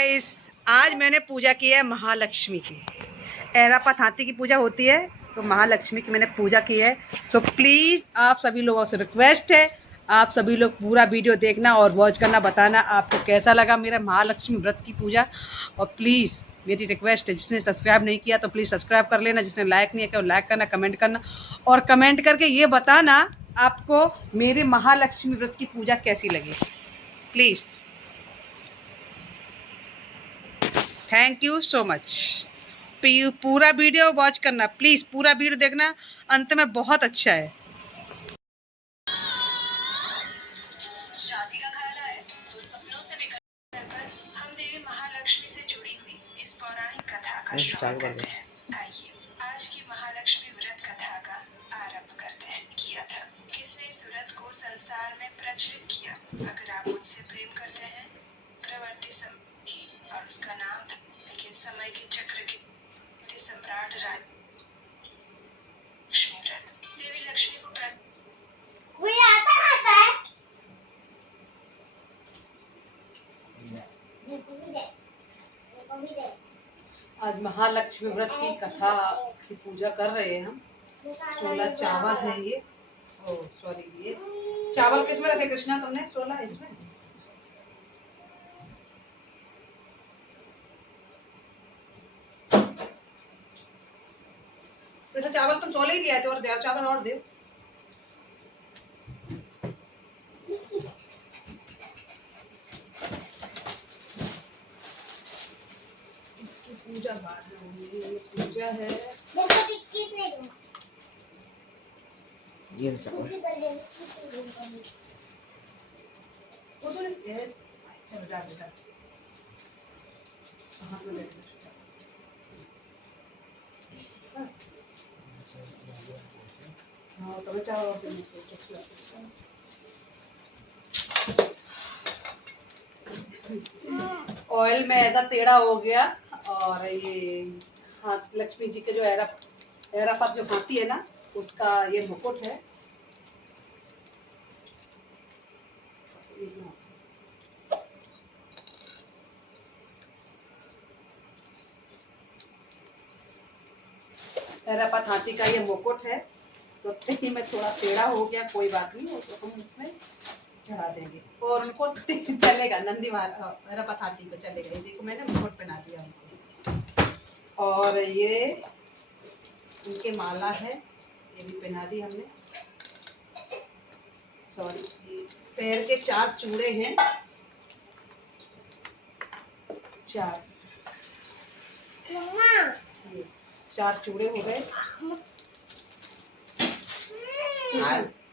Guys, आज मैंने पूजा की है महालक्ष्मी की। ऐरापत हाथी की पूजा होती है तो महालक्ष्मी की मैंने पूजा की है। सो प्लीज़ आप सभी लोगों से रिक्वेस्ट है, आप सभी लोग पूरा वीडियो देखना और वॉच करना, बताना आपको कैसा लगा मेरा महालक्ष्मी व्रत की पूजा। और प्लीज़ मेरी रिक्वेस्ट है, जिसने सब्सक्राइब नहीं किया तो प्लीज़ सब्सक्राइब कर लेना, जिसने लाइक नहीं किया वो लाइक करना, कमेंट करना और कमेंट करके ये बताना आपको मेरे महालक्ष्मी व्रत की पूजा कैसी लगी। Please, thank you so much. पूरा वीडियो वॉच करना, प्लीज़ पूरा वीडियो देखना, अंत में बहुत अच्छा है। शादी का ख्याल आए तो सपनों से निकल पर हम देवी महालक्ष्मी से जुड़ी हुई इस पौराणिक कथा का श्रवण करते हैं। आइए आज की महालक्ष्मी व्रत कथा का आरंभ करते हैं। किया था किसने इस व्रत को संसार में प्रचलित किया? अगर आप मुझसे प्रेम करते हैं, प्रवर्ति थी और उसका नाम था, लेकिन समय के चक्र के सम्राट राज लक्ष्मी व्रत देवी लक्ष्मी को आज महालक्ष्मी व्रत की कथा की पूजा कर रहे हैं हम। 16 चावल है ये, ओ सॉरी, ये चावल किस में रखे कृष्णा तुमने? 16 इसमें। तो चावल तुम 16 ही दिया थे और चावल और दे। इसकी पूजा बाद में होगी। ये पूजा है, ये चलो डाल बेटा, हाथ में ले बस। हाँ तो चावल और ऑयल में ऐसा टेढ़ा हो गया। और ये हाथ लक्ष्मी जी के जो ऐरापत जो हाथी है ना, उसका ये मुकुट है। ऐरापत हाथी का ये मुकुट है। तो ही में थोड़ा टेढ़ा हो गया, कोई बात नहीं, वो तो हम उसमें चढ़ा देंगे और उनको चलेगा। नंदी ऐरापत हाथी को चलेगा। ये देखो मैंने मुकुट पहना दिया उनको। और ये उनके माला है, ये भी पहना दी हमने। सॉरी, पैर के 4 चूड़े हैं, 4 ये 4 चूड़े हो गए।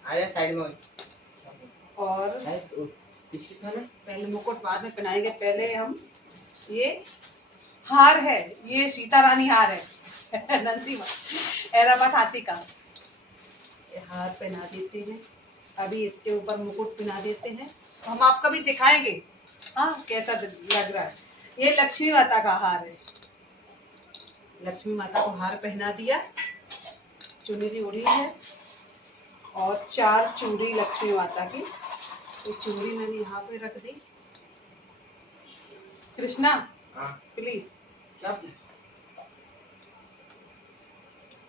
आया साइड में। और पहले मुकुट बाद में पहनाएंगे। पहले हम ये हार है, ये सीता रानी हार है नंदी ऐरापत हाथी का। ये हार पहना देते हैं। अभी इसके ऊपर मुकुट पहना देते हैं, तो हम आपको भी दिखाएंगे हाँ कैसा लग रहा है। ये लक्ष्मी माता का हार है। लक्ष्मी माता को हार पहना दिया, चुनरी उड़ी है और 4 चूड़ी लक्ष्मी माता की। ये चूड़ी मैंने यहाँ पे रख दी। कृष्णा प्लीज।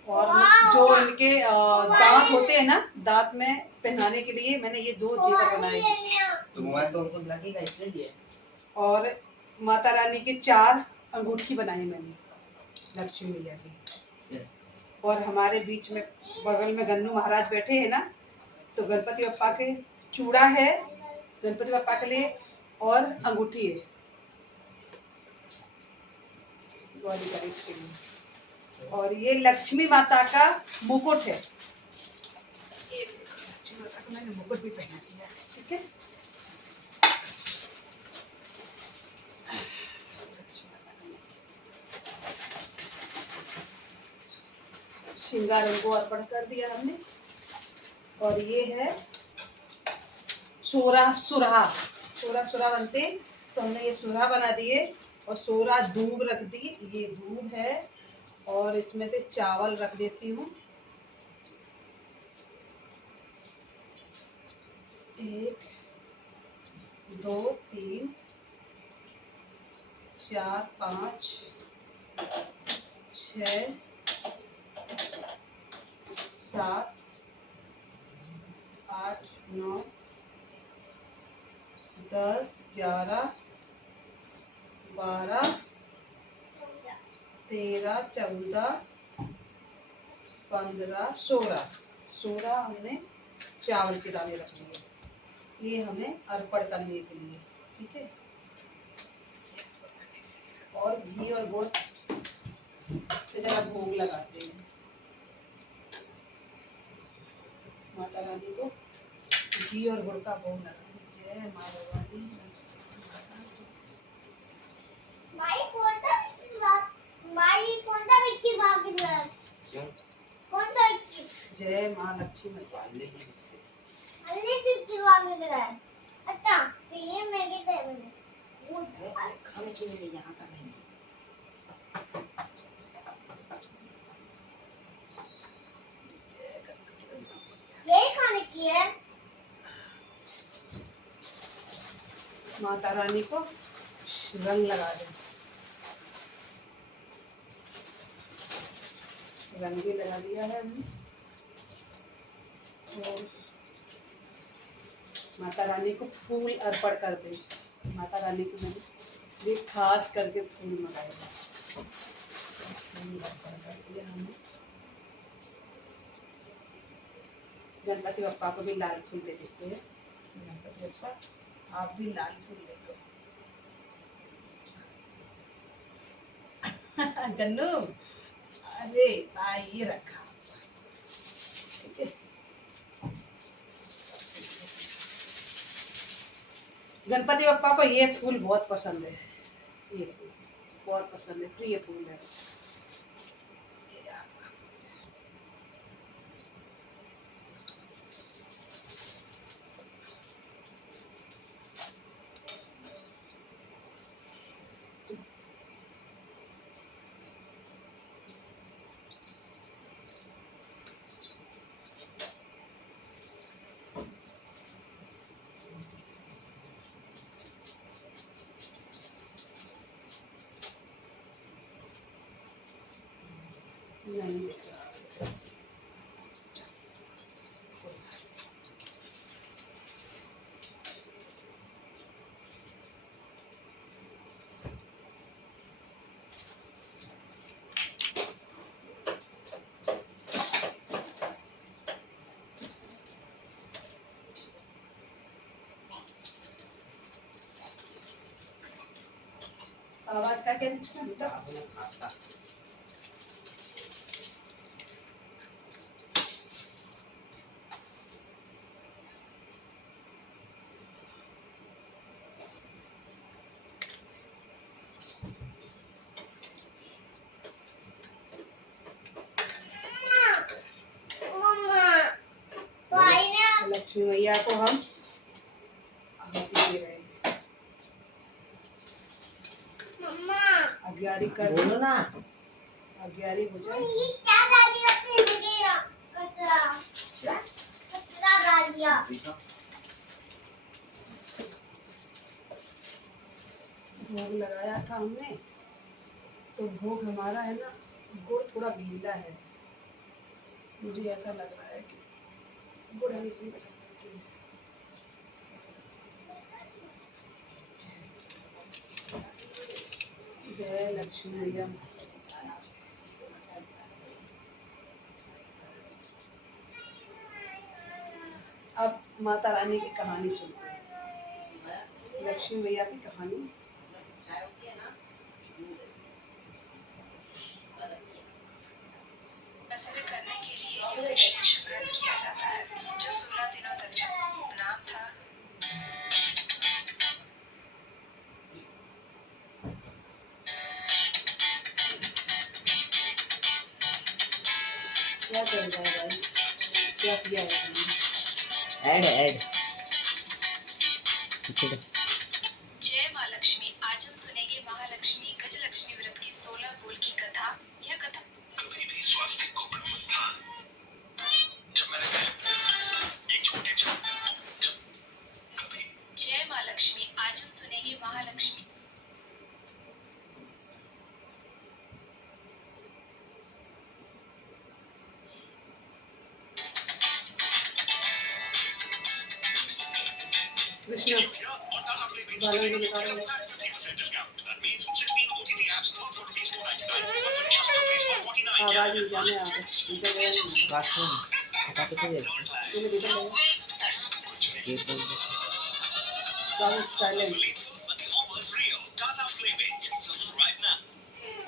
और जो इनके दांत होते हैं ना, दांत में पहनाने के लिए मैंने ये 2 जेवर बनाए तो उनको लगेगा इसलिए। और माता रानी की 4 अंगूठी बनाई मैंने लक्ष्मी मैया की। और हमारे बीच में बगल में गन्नू महाराज बैठे हैं ना, तो गणपति बप्पा के चूड़ा है गणपति बप्पा के लिए और अंगूठी है गौरी गणेश के लिए। और ये लक्ष्मी माता का मुकुट है। ये लक्ष्मी माता को मैंने मुकुट भी पहना दिया, ठीक है। श्रृंगार उनको अर्पण कर दिया हमने। और ये है 16 सुराह बनते, तो हमने ये सुराह बना दिए और 16 धूप रख दी। ये धूप है और इसमें से चावल रख देती हूँ। 1 2 3 4 5 6 7 8 9 10 11 12 13 14 15 16 हमने चावल के दाने रख लिए। ये हमें अर्पण करने के लिए, ठीक है। और घी और गुड़ से जरा भोग लगाते हैं माता रानी को। घी और गुड़ का भोग लगाते हैं। जय माँ भवानी। जय माँ लक्ष्मी मैया। अच्छा तो ये मेरे टेबल है, खाने के लिए यहाँ का नहीं। यही खाने की है। माता रानी को रंग लगा दें। रंग भी लगा दिया है हमने। और माता रानी को फूल अर्पण कर दें। माता रानी को मैंने ये खास करके फूल मंगाए हैं। फूल अर्पण कर दिया हमने। गणपति बप्पा को भी लाल फूल दे देते हैं। गणपति बप्पा आप भी लाल फूल ले लो। गन्नू, अरे ये रखा, ठीक है। गणपति बप्पा को ये फूल बहुत पसंद है। ये फूल बहुत पसंद है, प्रिय फूल है। ये आपका नहीं दिख रहा। आवाज का क्या बेटा? लक्ष्मी मैया को हम आहुति दे रहे हैं। मम्मा अग्यारी कर दो ना, अग्यारी हो जाए। ये क्या डाली आपने? मेरा कचरा, कचरा डाल दिया। भोग लगाया था हमने, तो भोग हमारा है ना, गुड़ थोड़ा गीला है। मुझे ऐसा लग रहा है कि गुड़ हम इसी में रख देते हैं। जय लक्ष्मी मैया। अब माता रानी की कहानी सुनते हैं। लक्ष्मी मैया की कहानी। करने के लिए एक विशेष व्रत किया जाता है जो 16 दिनों तक चला। नाम था क्या कर रहा है भाई? क्या किया है तुमने? ऐड जय माँ लक्ष्मी। आज हम सुनेंगे महालक्ष्मी गजलक्ष्मी व्रत की 16 बोल की कथा। यह कथा कभी भी स्वास्थ्य को ब्रह्म स्थान। जब मैंने एक छोटे कभी जय माँ लक्ष्मी। आज हम सुनेंगे Mahalakshmi Here on Tata Play Beach, today, get a flat 50% discount. That means 16 OTT apps not for rupees 499, but for just rupees 149. आवाज नहीं जाने आते निकल गए बाथरूम हटा के तो देखो ये निकल गए ये बोल दो सब silent But the offer is real. Tata Play Beach. Subscribe now.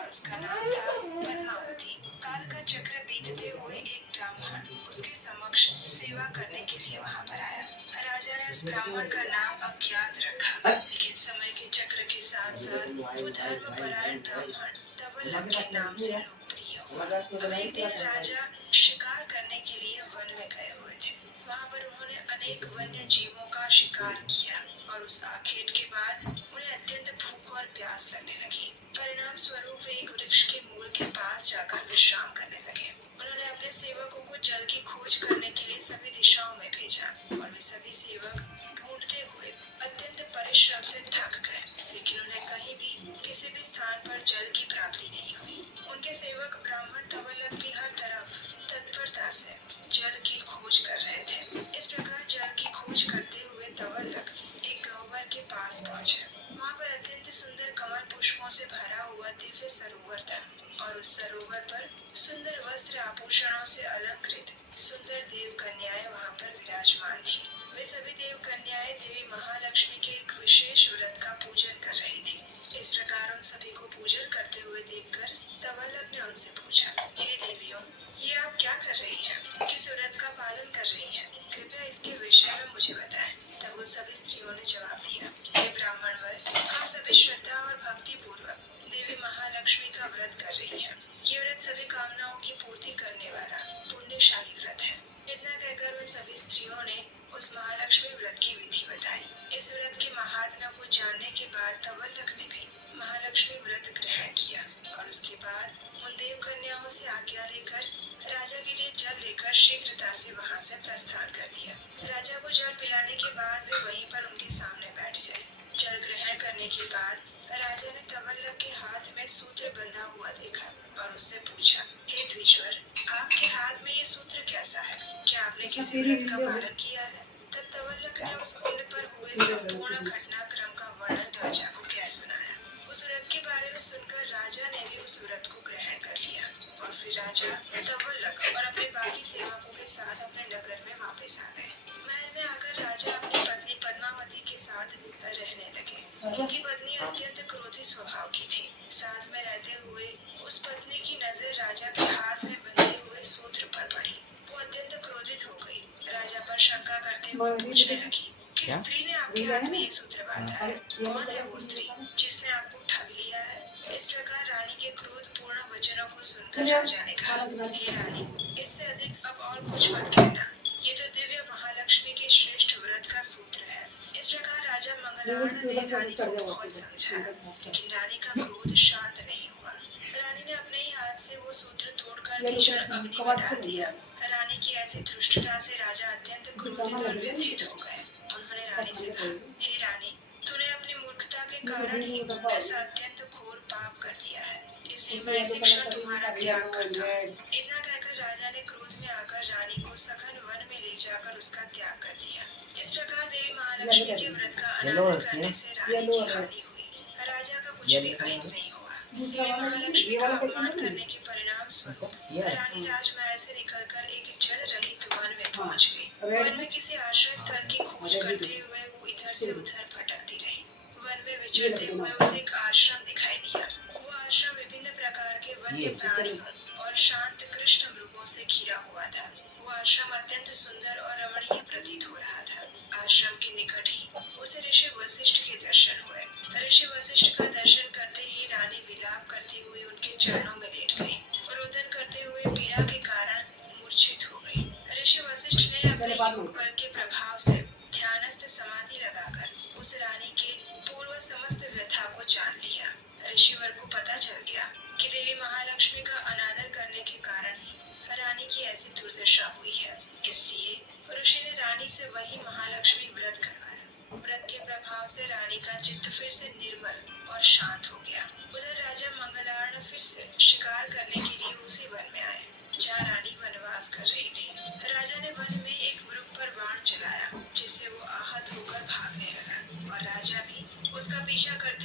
उसका नाम था पद्मावती। काल का चक्र बीतते हुए एक ब्राह्मण उसके समक्ष सेवा करने के लिए वहां पर आया। राजा ने उस ब्राह्मण का नाम अज्ञात रखा, लेकिन समय के चक्र के साथ साथ वो धर्मपरायण ब्राह्मण तबल्लक के नाम से लोकप्रिय हुआ। अब एक दिन राजा शिकार करने के लिए वन में गए हुए थे। वहां पर उन्होंने अनेक वन्य जीवों का शिकार किया और उस आखेट के बाद उन्हें अत्यंत भूख और प्यास लगने लगी। परिणाम स्वरूप वे एक वृक्ष के मूल के पास जाकर विश्राम करने लगे। उन्होंने अपने सेवकों को जल की खोज करने के लिए सभी दिशाओं में भेजा और वे सभी सेवक ढूंढते हुए अत्यंत परिश्रम से थक गए, लेकिन उन्हें कहीं भी किसी भी स्थान पर जल की प्राप्ति नहीं हुई। उनके सेवक ब्राह्मण तबल्लक भी हर तरफ तत्परता से जल की खोज कर रहे थे। इस प्रकार जल की खोज करते हुए तबल्लक एक गह्वर के पास पहुंचे। वहां पर अत्यंत सुंदर कमल पुष्पों से भरा हुआ दिव्य सरोवर था और उस सरोवर पर सुंदर वस्त्र आभूषणों से अलंकृत सुंदर देव कन्याएं वहां पर विराजमान थी। वे सभी देव कन्याएं देवी महालक्ष्मी के एक विशेष व्रत का पूजन कर रही थी। इस प्रकार उन सभी को पूजन करते हुए देखकर तबल्लक ने उनसे पूछा, हे देवियों, ये आप क्या कर रही हैं? किस व्रत का पालन कर रही हैं? कृपया इसके विषय में मुझे बताएं। तब उन सभी स्त्रियों ने जवाब दिया, हे ब्राह्मणवर, हम सभी श्रद्धा और भक्ति पूर्वक देवी महालक्ष्मी का व्रत कर रही हैं। ये व्रत सभी कामनाओं की पूर्ति करने वाला पुण्यशाली व्रत है। इतना कहकर उन सभी स्त्रियों ने उस महालक्ष्मी व्रत की विधि बताई। इस व्रत के महात्म्य को जानने के बाद तबल्लक ने भी महालक्ष्मी व्रत ग्रहण किया और उसके बाद उन देव कन्याओं से आज्ञा लेकर राजा के लिए जल लेकर शीघ्रता से वहां से प्रस्थान कर दिया। राजा को जल पिलाने के बाद वे वहीं पर उनके सामने बैठ गए। जल ग्रहण करने के बाद राजा ने तबल्लक के हाथ में सूत्र बंधा हुआ देखा और उससे पूछा, हे द्विजवर, आपके हाथ में ये सूत्र कैसा है? क्या आपने किसी व्रत का पालन किया है? तब तबल्लक ने उस कुंड पर हुए संपूर्ण घटनाक्रम का वर्णन राजा को कह सुनाया। उस व्रत के बारे में सुनकर राजा ने भी उस व्रत को ग्रहण कर लिया और फिर राजा तबल्लक और अपने बाकी सेवकों के साथ अपने नगर में वापस आ गए। महल में आकर राजा अपनी पत्नी पद्मावती के साथ रहने लगे। उनकी पत्नी अत्यंत क्रोधी स्वभाव की थी। साथ में रहते हुए उस पत्नी की नजर राजा के हाथ में बंधे हुए सूत्र पर पड़ी। वो अत्यंत क्रोधित हो गई। राजा पर शंका करते हुए पूछने लगी, किस स्त्री ने आपके हाथ में ये सूत्र बांधा है? कौन है वो स्त्री जिसने आपको ठग लिया है? इस प्रकार रानी के क्रोधपूर्ण वचनों को सुनकर राजा ने कहा, हे रानी, इससे अधिक अब और कुछ मत कहना। ये तो दिव्य महालक्ष्मी के श्रेष्ठ व्रत का सूत्र है। इस प्रकार राजा मंगलार्ण ने रानी को बहुत समझाया, लेकिन रानी का क्रोध शांत नहीं हुआ। रानी ने अपने ही हाथ से वो सूत्र तोड़कर भीषण अग्नि में डाल दिया। रानी की ऐसी धृष्टता से राजा अत्यंत क्रोधित और व्यथित हो गए। उन्होंने रानी से कहा, हे रानी, तूने अपनी मूर्खता के कारण ही ऐसा अत्यंत घोर पाप कर दिया है, इसलिए मैं इसी क्षण तुम्हारा त्याग करता हूँ। इतना कहकर राजा ने क्रोध में आकर रानी को सघन वन में ले जाकर उसका त्याग कर दिया। इस प्रकार देवी महालक्ष्मी के व्रत का अनादर करने से रानी की हानि हुई। राजा का कुछ भी अहित नहीं हुआ। देवी महालक्ष्मी का अपमान करने के परिणाम स्वरूप रानी राजमहल से निकलकर एक जल रहित वन में पहुंच गई। वन में किसी आश्रय स्थल की खोज करते हुए वो इधर से उधर भटकती रही। वन में विचरते हुए उसे एक आश्रम दिखाई दिया। वो आश्रम विभिन्न प्रकार के वन्य प्राणियों और शांत कृष्ण मृगों से घिरा हुआ था। वो आश्रम अत्यंत सुंदर और रमणीय प्रतीत हो रहा था। आश्रम के निकट ही उसे ऋषि वशिष्ठ के दर्शन हुए। ऋषि वशिष्ठ का दर्शन करते ही रानी विलाप करती हुई उनके चरणों में लेट गई। रोदन करते हुए पीड़ा के कारण मूर्छित हो गई। ऋषि वशिष्ठ ने अपने योग बल के प्रभाव से ध्यानस्थ समाधि लगाकर उस रानी के पूर्व समस्त व्यथा को जान लिया। ऋषिवर को पता चल गया कि देवी महालक्ष्मी का अनादर करने के कारण ही रानी की ऐसी दुर्दशा हुई है। इसलिए ऋषि ने रानी से वही महालक्ष्मी व्रत करवाया। व्रत के प्रभाव से रानी का चित्त फिर से निर्मल और शांत हो गया। उधर राजा मंगलार्ण फिर से शिकार करने के लिए उसी वन में आए जहाँ रानी वनवास कर रही थी। राजा ने वन में एक मृग पर बाण चलाया, जिससे वो आहत होकर भागने लगा।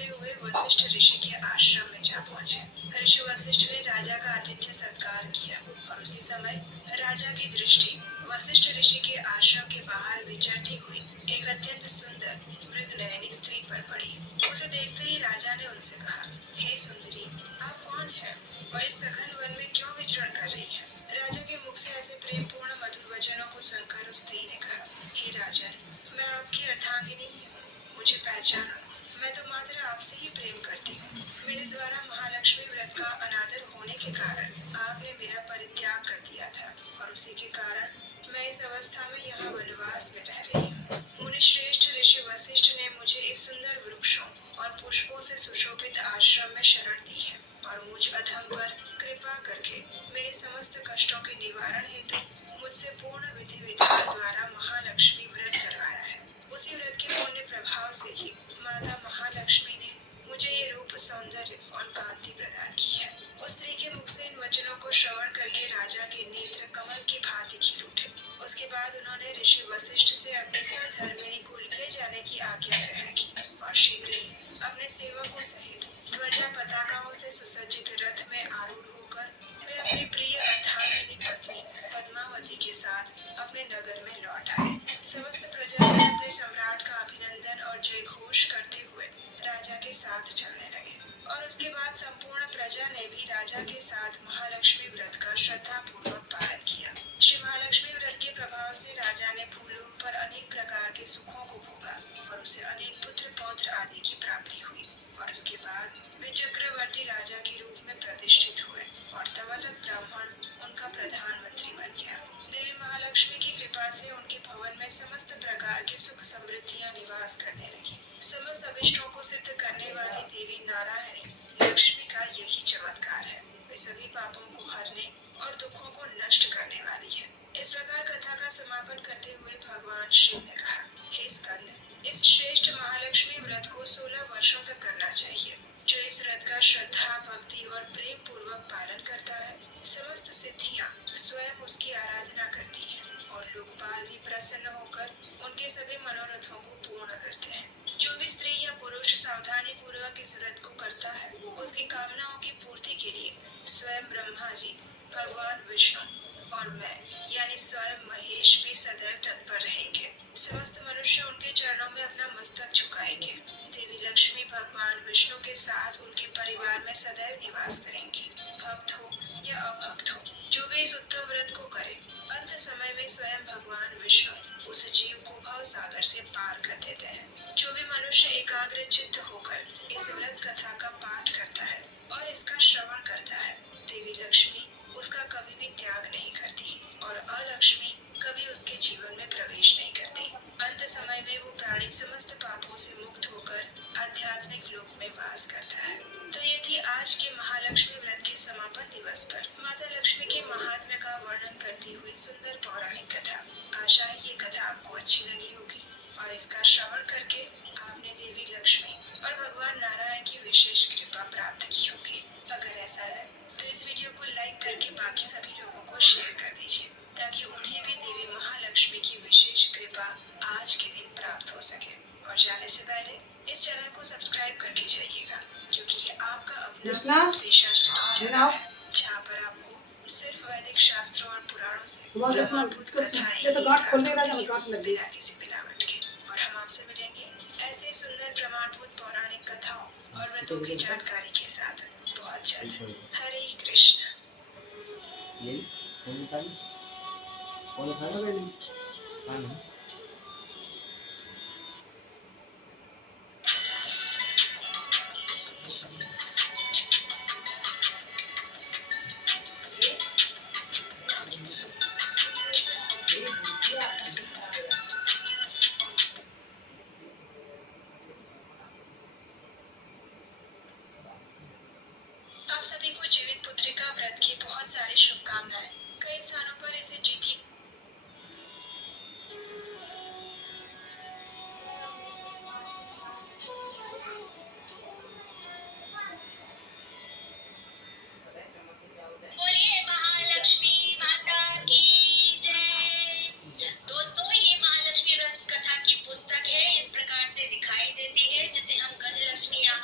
करते हुए वशिष्ठ ऋषि के आश्रम में जा पहुंचे। ऋषि वशिष्ठ ने राजा का आतिथ्य सत्कार किया और उसी समय राजा की दृष्टि वशिष्ठ ऋषि के आश्रम के बाहर विचरती हुई एक अत्यंत सुंदर मृगनयनी स्त्री पर पड़ी। उसे देखते ही राजा ने उनसे कहा, हे सुंदरी, आप कौन हैं और इस सघन वन में क्यों विचरण कर रही हैं? राजा के मुख से ऐसे प्रेमपूर्ण मधुर वचनों को सुनकर उस स्त्री ने कहा, हे राजन, मैं आपकी अर्धांगिनी ही हूँ, मुझे पहचानो, मैं तो मात्र आपसे ही प्रेम करती हूँ। मेरे द्वारा महालक्ष्मी व्रत का अनादर होने के कारण आपने मेरा परित्याग कर दिया था और उसी के कारण मैं इस अवस्था में यहाँ वनवास में रह रही हूँ। मुनि श्रेष्ठ ऋषि वशिष्ठ ने मुझे इस सुंदर वृक्षों और पुष्पों से सुशोभित आश्रम में शरण दी है और मुझ अधम पर कृपा करके मेरे समस्त कष्टों के निवारण हेतु मुझसे पूर्ण विधि विधान द्वारा महालक्ष्मी व्रत करवाया है। उसी व्रत के पुण्य प्रभाव से ही माता महालक्ष्मी ने मुझे ये रूप, सौंदर्य और कांति प्रदान की है। उस स्त्री के मुख से इन वचनों को श्रवण करके राजा के नेत्र कमल की भांति खिल उठे। उसके बाद उन्होंने ऋषि वशिष्ठ से अपनी सहधर्मिणी को ले जाने की आज्ञा ग्रहण की और शीघ्र ही अपने सेवकों सहित ध्वजा पताकाओं से सुसज्जित रथ में आरूढ़ होकर वे अपनी प्रिय अर्धांगिनी पत्नी पद्मावती के साथ अपने नगर में लौट आए। समस्त प्रजाजन अपने सम्राट का अभिनंदन और जय घोष करते हुए राजा के साथ चलने लगे और उसके बाद संपूर्ण प्रजा ने भी राजा के साथ महालक्ष्मी व्रत का श्रद्धा पूर्वक पालन किया। श्री महालक्ष्मी व्रत के प्रभाव से राजा ने भूलोक पर अनेक प्रकार के सुखों को भोगा और उसे अनेक पुत्र पौत्र आदि की प्राप्ति हुई और उसके बाद वे चक्रवर्ती राजा के रूप में प्रतिष्ठित हुए और तवलक ब्राह्मण उनका प्रधानमंत्री बन गया। देवी महालक्ष्मी की कृपा से उनके भवन में समस्त प्रकार की सुख समृद्धियां निवास करने लगी। समस्त अभिष्टों को सिद्ध करने वाली देवी नारायणी लक्ष्मी का यही चमत्कार है। वे सभी पापों को हरने और दुखों को नष्ट करने वाली है। इस प्रकार कथा का समापन करते हुए भगवान शिव ने कहा, हे स्कंद, इस श्रेष्ठ महालक्ष्मी व्रत को 16 वर्षों तक करना चाहिए। जो इस व्रत का श्रद्धा, भक्ति और प्रेम पूर्वक पालन करता है, समस्त सिद्धियां स्वयं उसकी आराधना करती हैं और लोकपाल भी प्रसन्न होकर उनके सभी मनोरथों को पूर्ण करते हैं। जो भी स्त्री या पुरुष सावधानी पूर्वक इस व्रत को करता है, उसकी कामनाओं की पूर्ति के लिए स्वयं ब्रह्मा जी, भगवान विष्णु और मैं यानी स्वयं महेश भी सदैव तत्पर रहेंगे। समस्त मनुष्य उनके चरणों में अपना मस्तक झुकाएंगे। देवी लक्ष्मी भगवान विष्णु के साथ उनके परिवार में सदैव निवास करेंगी। भक्त हो या अभक्त हो, जो भी इस उत्तम व्रत को करे, अंत समय में स्वयं भगवान विष्णु उस जीव को भव सागर से पार कर देते हैं। जो भी मनुष्य एकाग्र चित्त होकर इस व्रत कथा का पाठ करता है और इसका श्रवण करता है, देवी लक्ष्मी उसका कभी भी त्याग नहीं करती और अलक्ष्मी कभी उसके जीवन में प्रवेश नहीं करती। अंत समय में वो प्राणी समस्त पापों से मुक्त होकर आध्यात्मिक लोक में वास करता है। तो ये थी आज के महालक्ष्मी व्रत के समापन दिवस पर माता लक्ष्मी के महात्म्य का वर्णन करती हुई सुंदर पौराणिक कथा। आशा है ये कथा आपको अच्छी लगी होगी और इसका श्रवण करके आपने देवी लक्ष्मी और भगवान नारायण की विशेष कृपा प्राप्त की होगी। अगर ऐसा है तो इस वीडियो को लाइक करके बाकी सभी लोगों को शेयर कर दीजिए ताकि उन्हें भी देवी महालक्ष्मी की विशेष कृपा आज के दिन प्राप्त हो सके। और जाने से पहले इस चैनल को सब्सक्राइब करके जाइएगा, जो कि आपका अपना उपदेशास्त्र चैनल है, जहाँ पर आपको सिर्फ वैदिक शास्त्रों और पुराणों से अद्भुत कथाएं बिना किसी मिलावट के। और हम आपसे मिलेंगे ऐसे सुंदर प्रमाणभूत पौराणिक कथाओं और व्रतों की जानकारी के साथ बहुत जल्द। हरे कृष्ण। कौन खाना मैंने खाना आप सभी को जीवित पुत्रिका व्रत की बहुत सारी शुभकामनाएं। कई स्थानों पर इसे जीती बोलिए महालक्ष्मी माता की जय। दोस्तों, ये महालक्ष्मी व्रत कथा की पुस्तक है, इस प्रकार से दिखाई देती है, जिसे हम गजलक्ष्मी या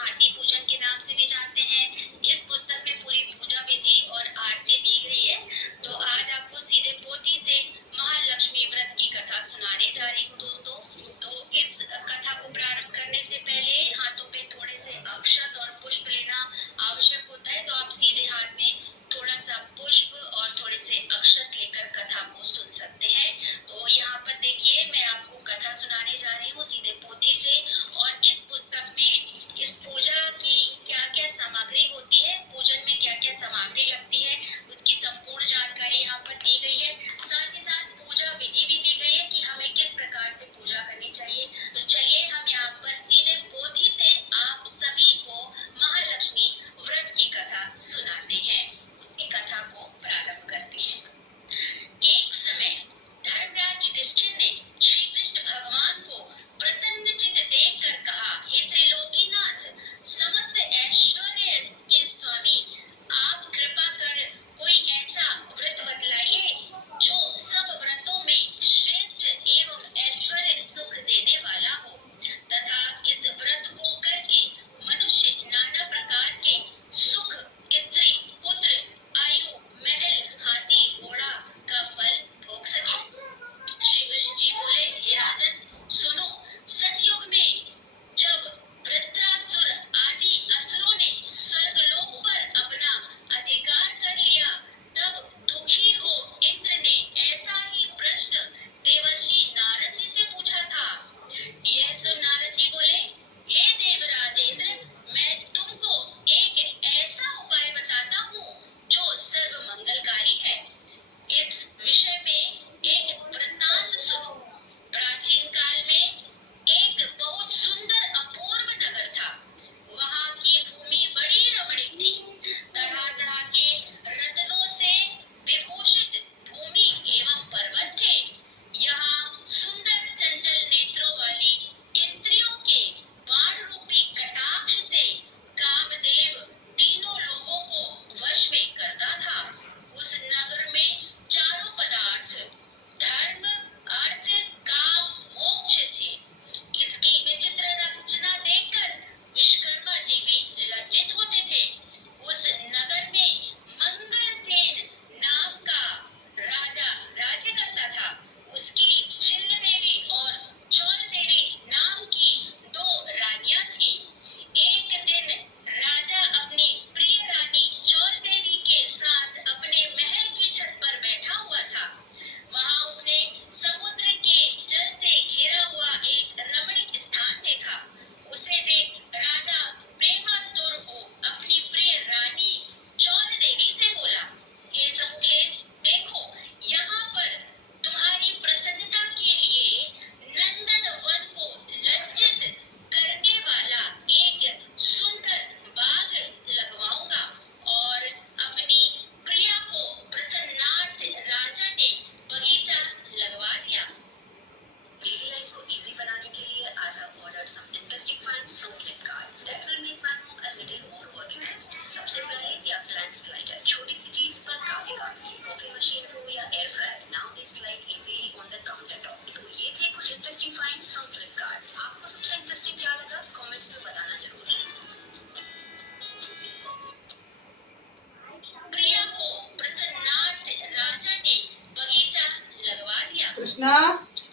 कृष्णा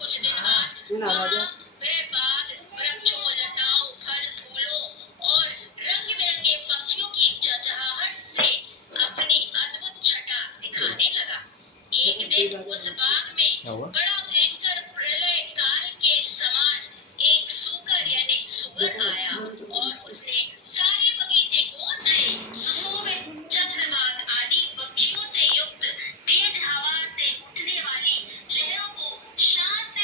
कुछ दिन बाद ना राजा वह बाग वृक्षों, लताओं, फल फूलों और रंग बिरंगे पक्षियों की चहचहाहट से अपनी अद्भुत छटा दिखाने लगा। एक दिन उस बाग में क्या हुआ? बड़ा भयंकर प्रलय काल के समान एक सूकर यानी सुअर आया और उसने सारे बगीचे को नए सुशोभित चंद्रबाग आदि पक्षियों से युक्त तेज हवा से उठने वाली लहरों को शांत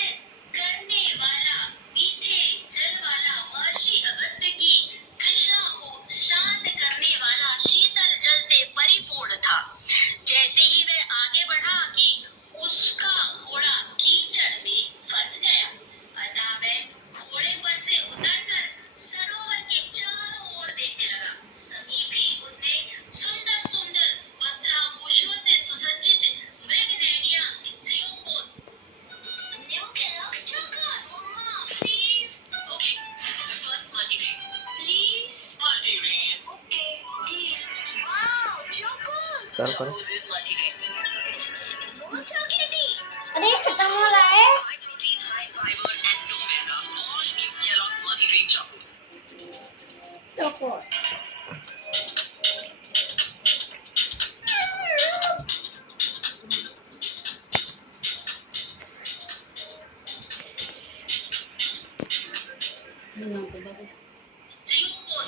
करने वाला, मीठे जल वाला महर्षि अगस्त्य की तृष्णा को शांत करने वाला शीतल जल से परिपूर्ण था। जैसे ही वह आगे बढ़ा कि उसका घोड़ा कीचड़ में फंस गया, अतः वह घोड़े पर से उतरकर सरोवर के चारों ओर देखने लगा। समीप ही उसने सुंदर सुंदर वस्त्राभूषणों से सुसज्जित मृगनयनिया स्त्रियों को New Kellogg's chocolate. Mama, please. Okay, the first multigrain. Please. Multigrain. Okay, deal. Wow, chocos. सर्व करो। Chocos is multigrain. More chocolatey. अरे खत्म हो रहा है। High protein, high fiber, and no maida. All new Kellogg's multigrain chocos. Choco स्त्रियों को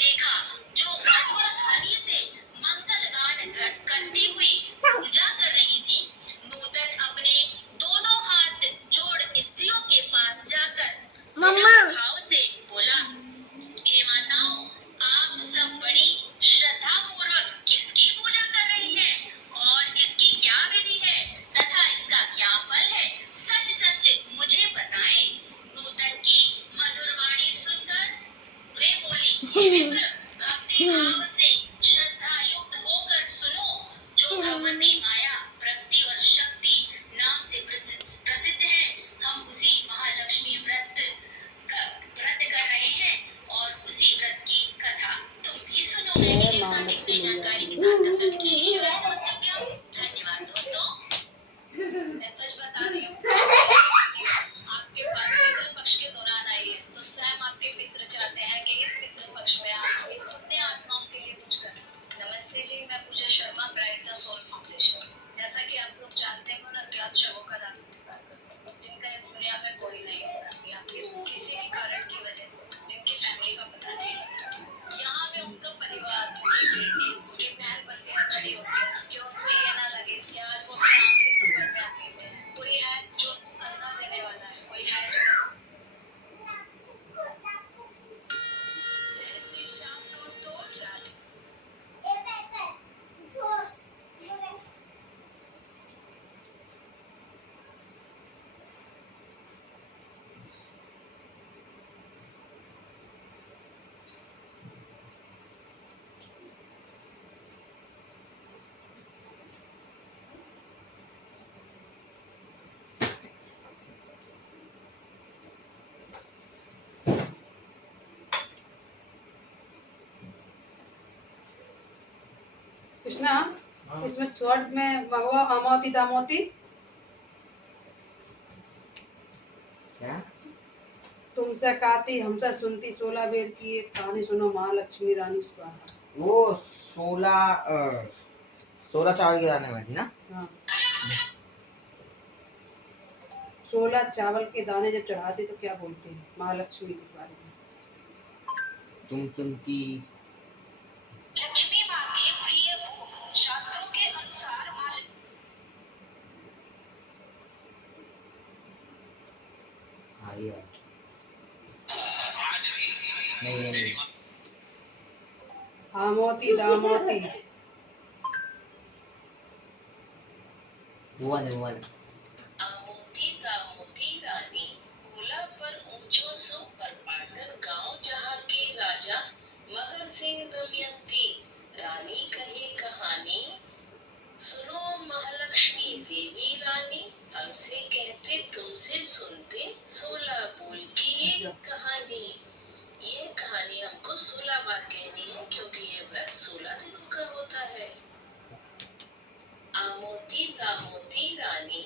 देखा जो मधुर ध्वनि से मंगल गान करती हुई पूजा कर रही थी। नूतन अपने दोनों हाथ जोड़ स्त्रियों के पास जाकर मम्मा। भाव से बोला, हे माताओं, आप सब बड़ी श्रद्धा पूर्वक किसकी पूजा कर रही हैं और इसकी क्या विधि है तथा इसका क्या फल है? सच सच मुझे बताएं। नूतन की मधुर वाणी सुनकर वे बोली, हे विप्र, भक्ति भाव से श्रद्धा युक्त होकर सुनो। जो भगवती माया, प्रकृति और शक्ति नाम से प्रसिद्ध है, हम उसी महालक्ष्मी व्रत कर रहे हैं और उसी व्रत की कथा तुम भी सुनो। मैंने जैसा देखने जानकारी के साथ तब तक शिष्य है। नमस्ते प्यार, धन्यवाद दोस्तों। मैं सच बता रही हूँ, आपके पास पितृ पक्ष के दौरान आई है तो स्वयं आपके पितृ चाहते हैं कि इस पितृ पक्ष में आप अपने आत्माओं के लिए कुछ करें। नमस्ते जी, मैं Pooja Sharma, bright the soul foundation. जैसा कि आप लोग जानते हैं, मैं अज्ञात शवों का दाह संस्कार करती हूँ, जिनका इस दुनिया में कोई नहीं होता या फिर किसी भी कारण की वजह से जिनकी फैमिली का पता नहीं लगता। यहाँ मैं उनका परिवार, उनकी बेटी, उनकी बहन बनकर खड़ी होती हूँ कि उनको ये ना लगे कि आज वो अपने आखिरी सफर में अकेले हैं। कोई है जो उनको कंधा देने वाला है, कोई है जो जय श्री श्याम दोस्तों। राधे कृष्णा इसमें थर्ड में भगवा अमौती दामोती क्या? तुमसे कहती हमसे सुनती 16 बेर की एक कहानी सुनो, महालक्ष्मी रानी स्वाहा। वो 16 चावल के दाने में थी ना? हाँ, 16 चावल के दाने जब चढ़ाते तो क्या बोलते हैं महालक्ष्मी के बारे में? तुम सुनती लक्ष्मी माँ के प्रिय भोग शास्त्रों के अनुसार ये नहीं आमोती दामोती हुआ नहीं आमोती दामोती रानी, भोला पर ऊंचो सो पर पाटन गांव जहाँ के राजा मगर सिंह दमयंती रानी कही कहानी। सुनो महालक्ष्मी देवी रानी, हमसे कहते तुमसे सुनते 16 बोल की ये कहानी। ये कहानी हमको 16 बार कहनी है क्योंकि ये व्रत 16 दिनों का होता है। आमोती दामोती रानी,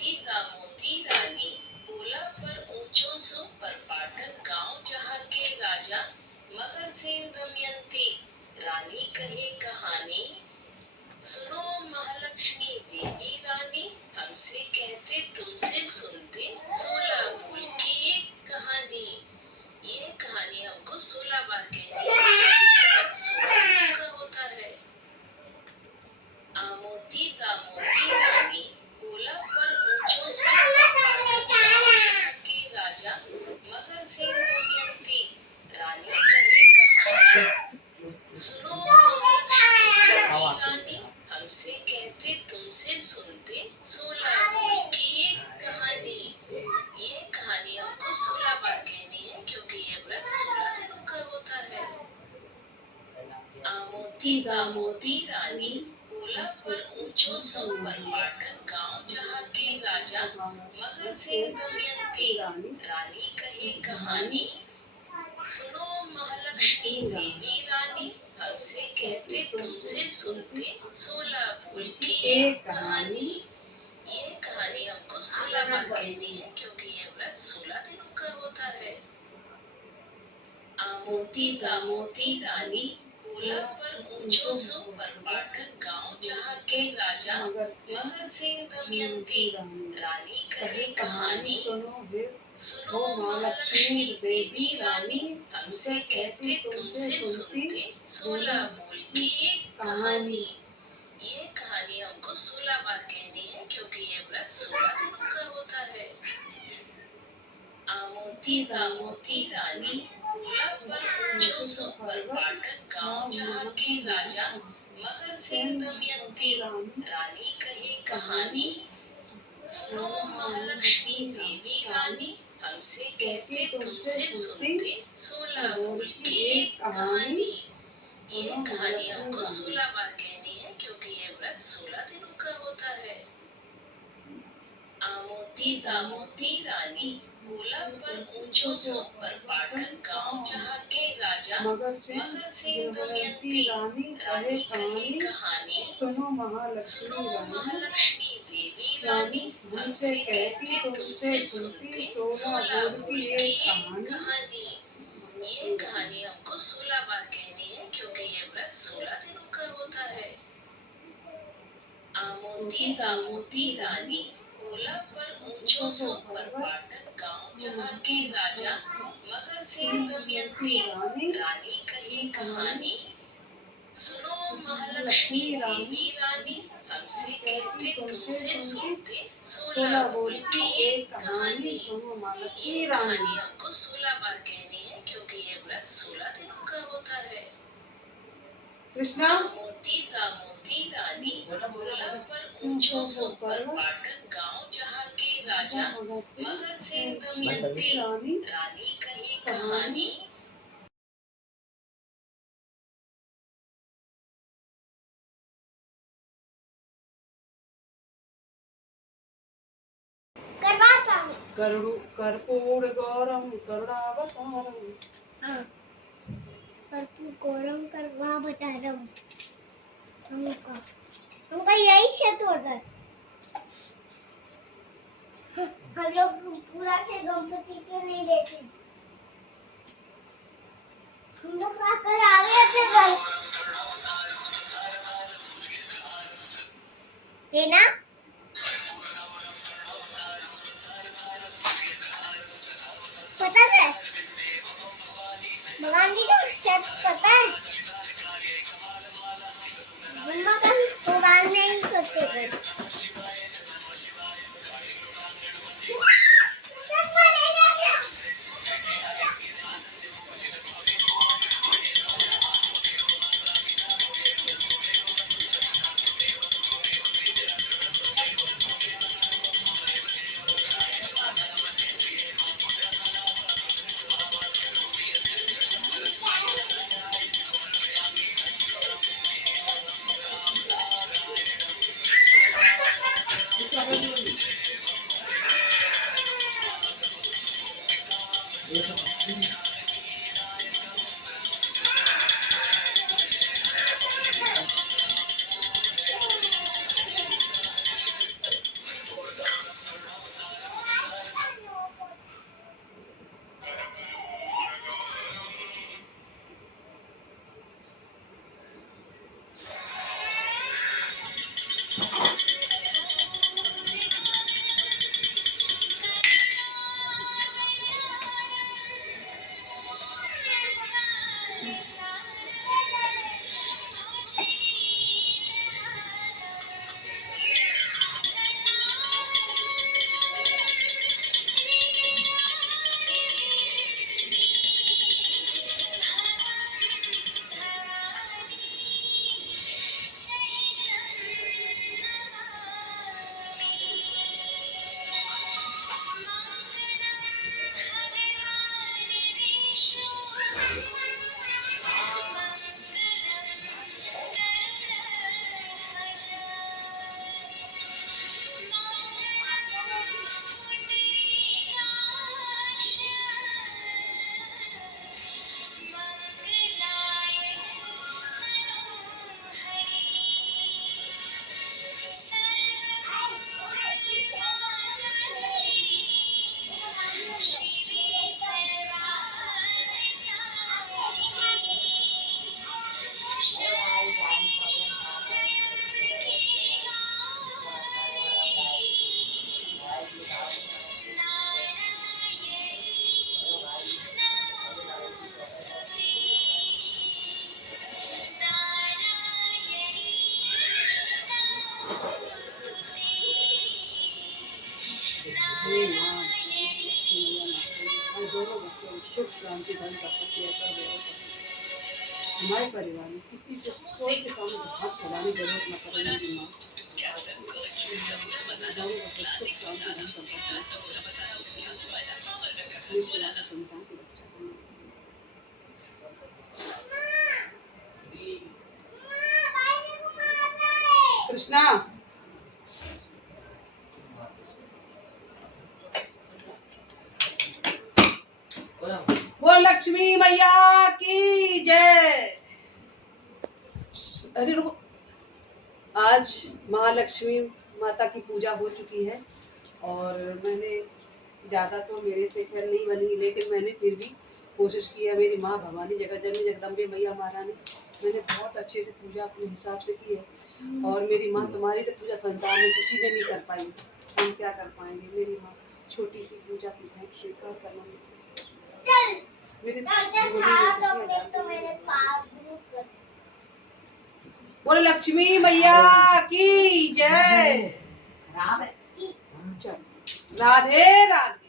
आमोती दामोती रानी बोला पर ऊंचो सो पर पाटन गांव जहाँ के राजा मगर से दमयंती रानी कहे कहानी सुनो महालक्ष्मी देवी रानी हमसे कहते तुमसे सुनते 16 मूल की एक कहानी। ये कहानी हमको 16 बार कहनी है क्योंकि ये व्रत 16 दिनों का होता है। आमोती दामोती रानी बोला पर ऊंचो सो पाटन गांव जहाँ के राजा मगर से दमयंती रानी कहे कहानी सुनो महालक्ष्मी देवी रानी हमसे कहते तुमसे सुनते 16 मूल की एक कहानी। ये कहानी हमको 16 बार कहनी है क्योंकि ये व्रत 16 दिनों का होता है। आमोती दामोती रानी बोला पर ऊंचो सो पर पाटन गांव जहाँ के राजा मगर से दमयंती रानी कहे कहानी सुनो महालक्ष्मी देवी रानी हमसे कहते तुमसे सुनते 16 बोल की एक कहानी। ये कहानी हमको 16 बार कहनी है क्योंकि ये व्रत 16 दिनों का होता है। आमोती दामोती रानी बोला पर ऊंचो सो पर पाटन गांव जहाँ के राजा मगर से दमयंती रानी कहे कहानी सुनो महालक्ष्मी देवी रानी हमसे कहते तुमसे सुनते 16 बोल की एक कहानी। ये कहानी हमको 16 बार कहनी है क्योंकि ये व्रत 16 दिनों का होता है। आमोती दामोती रानी बोला पर ऊंचो सो पर पाटन गांव जहाँ के राजा मगर से दमयंती रानी कहे कहानी सुनो महालक्ष्मी देवी रानी हमसे कहते तुमसे सुनते 16 बोल की एक कहानी। ये कहानी हमको 16 बार कहनी है क्योंकि ये व्रत 16 दिनों का होता है। आमोती दामोती रानी बोला पर ऊंचो सो पर पाटन गांव जहाँ के राजा मगर से दमयंती रानी कहे कहानी सुनो सुनो महालक्ष्मी महालक्ष्मी देवी रानी हमसे कहते तुमसे सुनते 16 बोल की एक कहानी। ये कहानी हमको 16 बार कहनी है क्योंकि ये व्रत 16 दिनों का होता है। आमोती दामोती रानी बोला पर ऊंचो सो पर पाटन गांव जहाँ के राजा मगर से दमयंती रानी कहे कहानी सुनो महालक्ष्मी देवी रानी हमसे कहते तुमसे सुनते 16 बोल की एक कहानी। ये कहानी हमको 16 बार कहनी है क्योंकि ये व्रत 16 दिनों का होता है। कृष्णा आमोती दामोती रानी बोला पर ऊंचो सो पर पाटन गांव जहाँ के राजा मगर से दमयंती रानी कहे कहानी करवाता हूँ। कर्पूर गौरम करुणावतारम हाँ कर्पूर गौरम करवा बता रहा हूँ हमका यही क्षेत्र होता है। हम लोग पूरा से गणपति के नहीं देते, हम लोग आकर आ गए अपने घर ये ना पता है भगवान जी का क्या पता है मम्मा का भगवान नहीं करते क्रांति धन संपत्ति ऐसा व्यवस्था हमारे परिवार में किसी को कोई के सामने हाथ फैलाने की जरूरत न पड़े मेरी माँ। सुख शांति धन संपत्ति संतान की रक्षा करना। कृष्णा वो लक्ष्मी मैया की जय। अरे रुको, आज महालक्ष्मी माता की पूजा हो चुकी है और मैंने ज़्यादा तो मेरे से खैर नहीं बनी, लेकिन मैंने फिर भी कोशिश की है। मेरी माँ भवानी जगतजननी जगदम्बे मैया महारानी, मैंने बहुत अच्छे से पूजा अपने हिसाब से की है और मेरी माँ तुम्हारी तो पूजा संसार में किसी ने नहीं कर पाई, हम क्या कर पाएंगे। मेरी माँ छोटी सी पूजा की भेंट स्वीकार करना मेरे बोले लक्ष्मी मैया की जय। राम चल राधे राधे।